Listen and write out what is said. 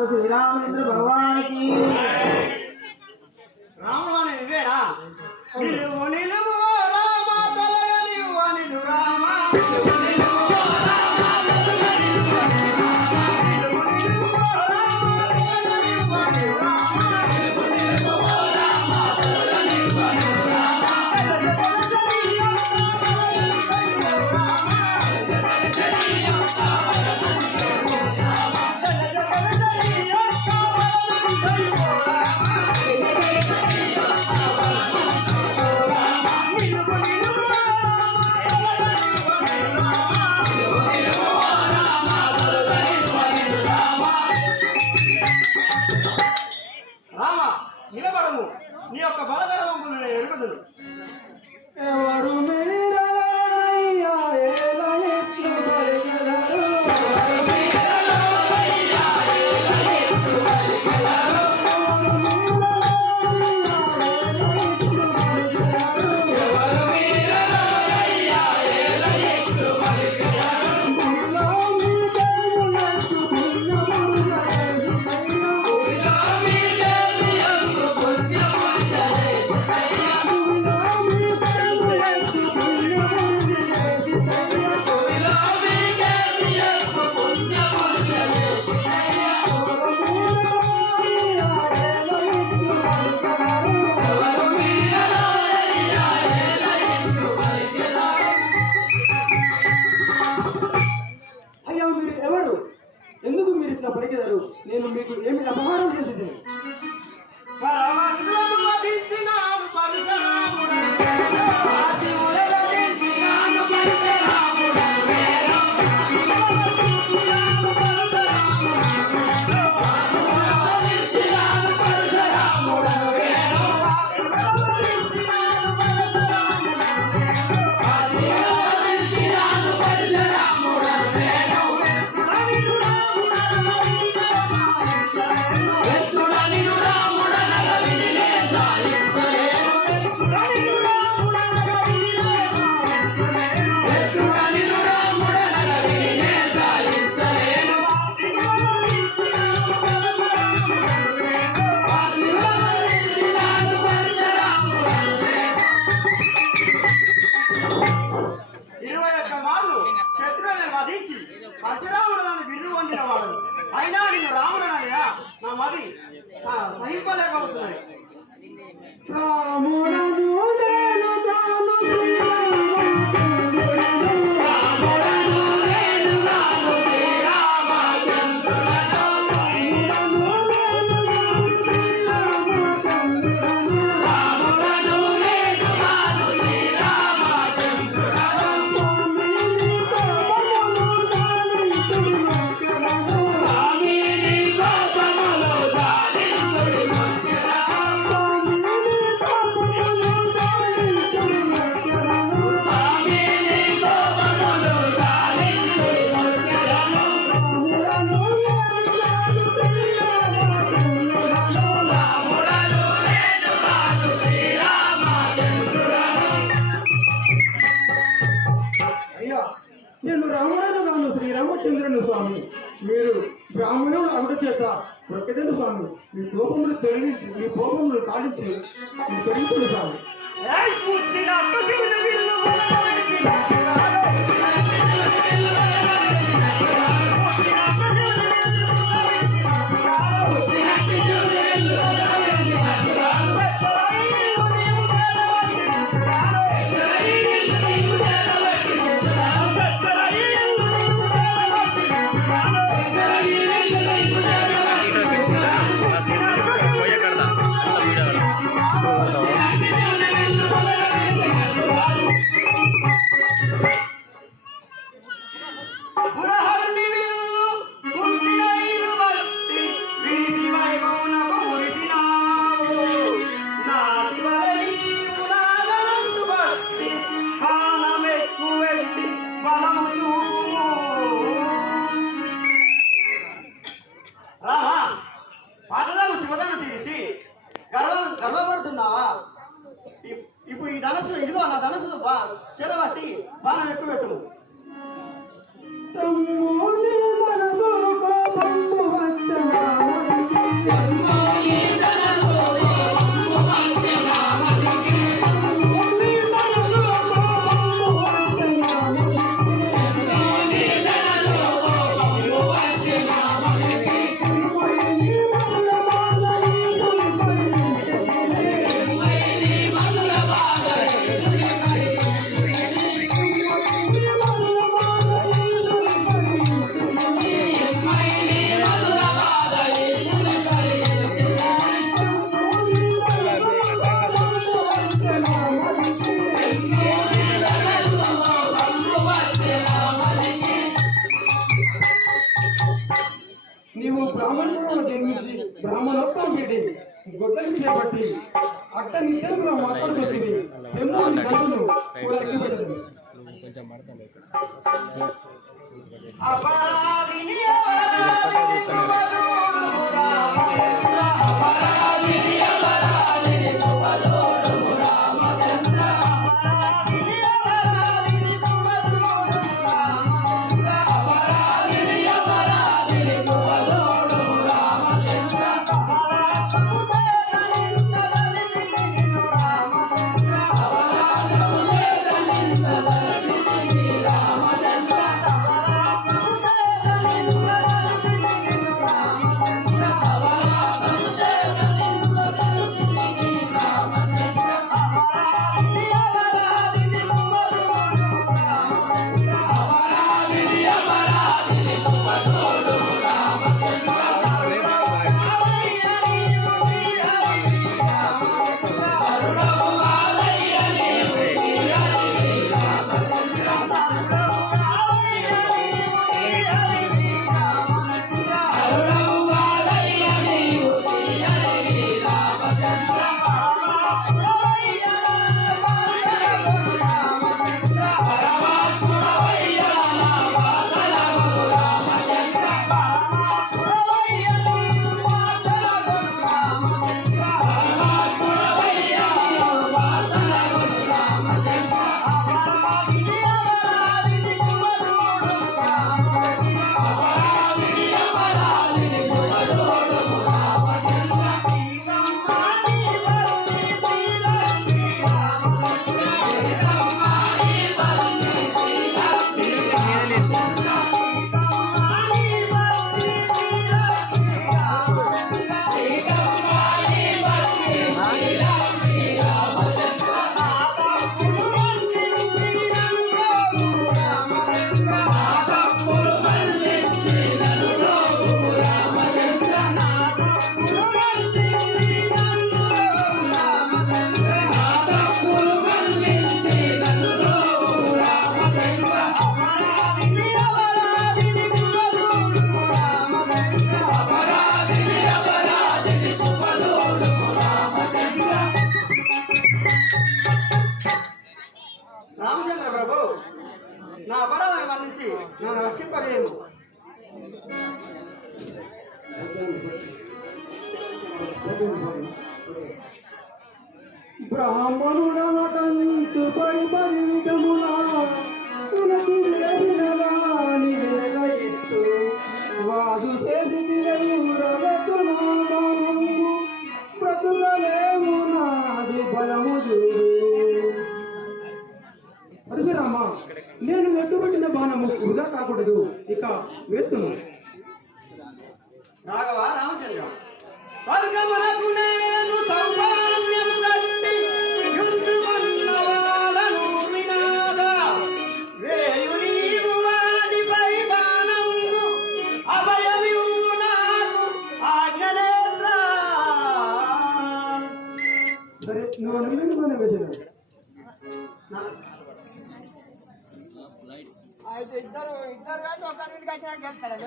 శ్రీరామచంద్ర భగవానికి రాముడు ఇవేనా నిలువు నిలువు రామ తలగనివ్వ నిలు రామ నిలబడము నీ యొక్క బలధర్మములు నేను ఎరుగుదును. ఎవరు మీరయ్యా ఏలయెత్తు బలిగెదరు ఎవరు మీరయ్యా ఏలయెత్తు బలిగెదరు ఎవరు మీరయ్యా ఏలయెత్తు బలిగెదరు ఎందుకు మీరు ఇట్లా పలికెదరు? నేను మీకు ఏమి అపహారం చేసింది? పరశురాముడు నన్ను బిల్లు వండిన వాడు అయినా నిన్ను రాముడనగా నా మది సహింపలేకపోతున్నాయి. నేను రాముడను కాను శ్రీరామచంద్రుని స్వామి. మీరు బ్రాహ్మణుడు అమృత చేత ప్రొక్కటను స్వామి. మీ కోపములు తొలగించి మీ కోపములు కాలించి మీ తొలగించిన స్వామి. నీవు బ్రాహ్మణులను జన్మించి బ్రాహ్మణోత్వం పెట్టి గొడ్డలి చేపట్టి అట్ట నిజంగా మాట్లాడుకొచ్చింది ఎన్నో నీ కలుగును కూడా ఎక్కి పెట్టదు రామచంద్ర ప్రభు నా అపరాధాన్ని మన్నించి నన్ను రక్షింపజేయము. బ్రాహ్మణుడవటంతు పరిపరిమితమునా తులసి లేపిన వాని వెలగయిత్తు వాదు చేసి తిరయురవతునామము బ్రతులలేము నాది బలము చూడు. పరశురామ, నేను వెట్టుబట్టిన బాణము వృధా కాకూడదు, ఇక వేస్తును. రాఘవ రామచంద్ర, స్వర్గమునకు నేను సౌభాగ్యము గట్టి యుద్ధమన్నవాడను వినాదా, వేయు నీవు వాడిపై బాణము అభయమివ్వు నాకు ఆజ్ఞనేత్రా. సరే, నువ్వు అనుమతిగానే వేసాను. అయితే ఇద్దరు ఒకరింటికి వచ్చినట్టు గెలుస్తాడు.